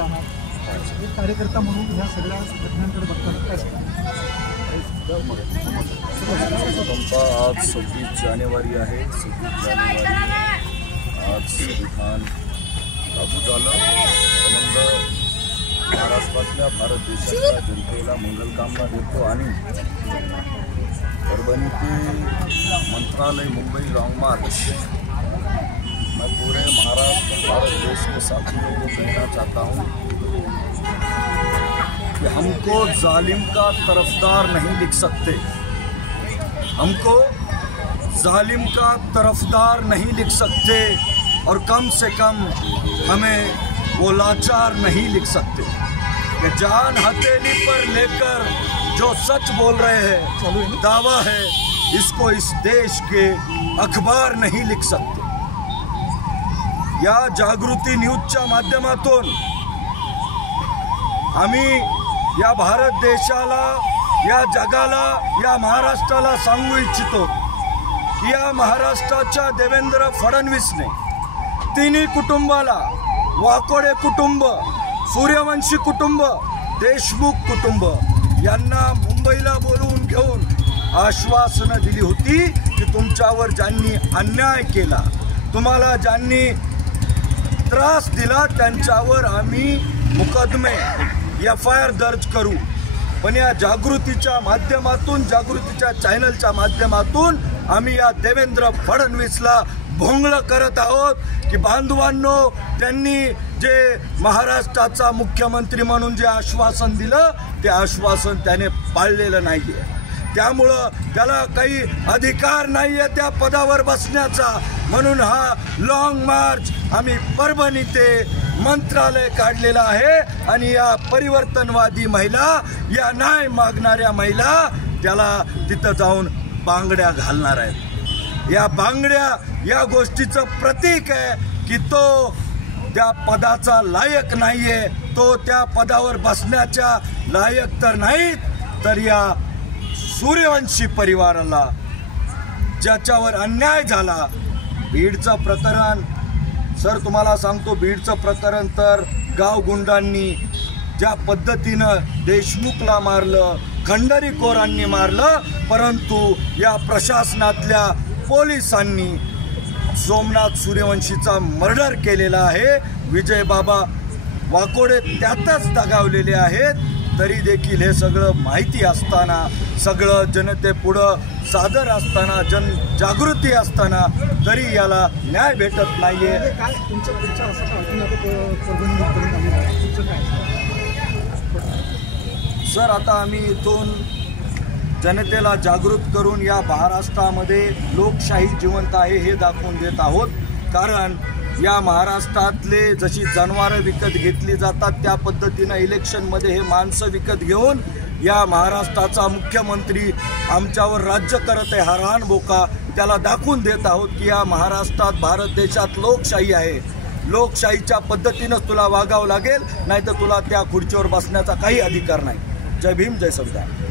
एक कार्यकर्ता म्हणून ह्या सगळ्या घटनांकडे बघताना काय सांगणार? आज 26 जानेवारी आहे. 26 जानेवारी आज संविधान लागू झालं. संबंध महाराष्ट्रातल्या भारत देशाच्या जनतेला मंगलकामना देतो आणि परभणी ते मंत्रालय मुंबई लॉन्ग मार्च मैं पूरे महाराष्ट्र भारत देश के साथियों को कहना चाहता हूँ कि हमको जालिम का तरफदार नहीं लिख सकते. हमको जालिम का तरफदार नहीं लिख सकते और कम से कम हमें वो लाचार नहीं लिख सकते. कि जान हथेली पर लेकर जो सच बोल रहे हैं, दावा है, इसको इस देश के अखबार नहीं लिख सकते. या जागृती न्यूजच्या माध्यमातून आम्ही या भारत देशाला, या जगाला, या महाराष्ट्राला सांगू इच्छितो की या महाराष्ट्राच्या देवेंद्र फडणवीसने तिन्ही कुटुंबाला, वाकोडे कुटुंब, सूर्यवंशी कुटुंब, देशमुख कुटुंब यांना मुंबईला बोलवून घेऊन आश्वासनं दिली होती की तुमच्यावर ज्यांनी अन्याय केला, तुम्हाला ज्यांनी त्रास दिला, त्यांच्यावर आम्ही मुकदमे FIR दर्ज करू. पण या जागृतीच्या माध्यमातून, जागृतीच्या चॅनलच्या माध्यमातून आम्ही या देवेंद्र फडणवीसला भोंगळ करत आहोत की बांधवांनो, त्यांनी जे महाराष्ट्राचा मुख्यमंत्री म्हणून जे आश्वासन दिलं ते आश्वासन त्याने पाळलेलं नाहीये. त्यामुळं त्याला काही अधिकार नाहीये त्या पदावर बसण्याचा. म्हणून हा लॉंग मार्च आम्ही परभणी ते मंत्रालय काढलेला आहे आणि या परिवर्तनवादी महिला, या न्याय मागणाऱ्या महिला त्याला तिथं जाऊन बांगड्या घालणार आहेत. या बांगड्या या गोष्टीचं प्रतीक आहे की तो त्या पदाचा लायक नाहीये, तो त्या पदावर बसण्याच्या लायक तर नाहीत, तर या सूर्यवंशी परिवाराला ज्याच्यावर अन्याय झाला, बीडचं प्रकरण, सर तुम्हाला सांगतो, बीडचं प्रकरण तर गावगुंडांनी ज्या पद्धतीनं देशमुखला मारलं, खंडरीखोरांनी मारलं, परंतु या प्रशासनातल्या पोलिसांनी सोमनाथ सूर्यवंशीचा मर्डर केलेला आहे. विजय बाबा वाकोडे त्यातच दगावलेले आहेत. तरी देखील हे सगळं माहिती असताना, सगळं जनतेपुढं सादर असताना, जनजागृती असताना तरी याला न्याय भेटत नाहीये. सर आता आम्ही इथून जनतेला जागृत करून या महाराष्ट्रामध्ये लोकशाही जिवंत आहे हे दाखवून देत आहोत. कारण या महाराष्ट्रातले जशी जनावरं विकत घेतली जातात त्या पद्धतीनं इलेक्शनमध्ये हे माणसं विकत घेऊन या महाराष्ट्राचा मुख्यमंत्री आमच्यावर राज्य करत आहे हा रानबोका, त्याला दाखवून देत आहोत की या महाराष्ट्रात, भारत देशात लोकशाही आहे. लोकशाहीच्या पद्धतीनंच तुला वागावं लागेल, नाहीतर तुला त्या खुर्चीवर बसण्याचा काही अधिकार नाही. जय भीम, जय संविधान.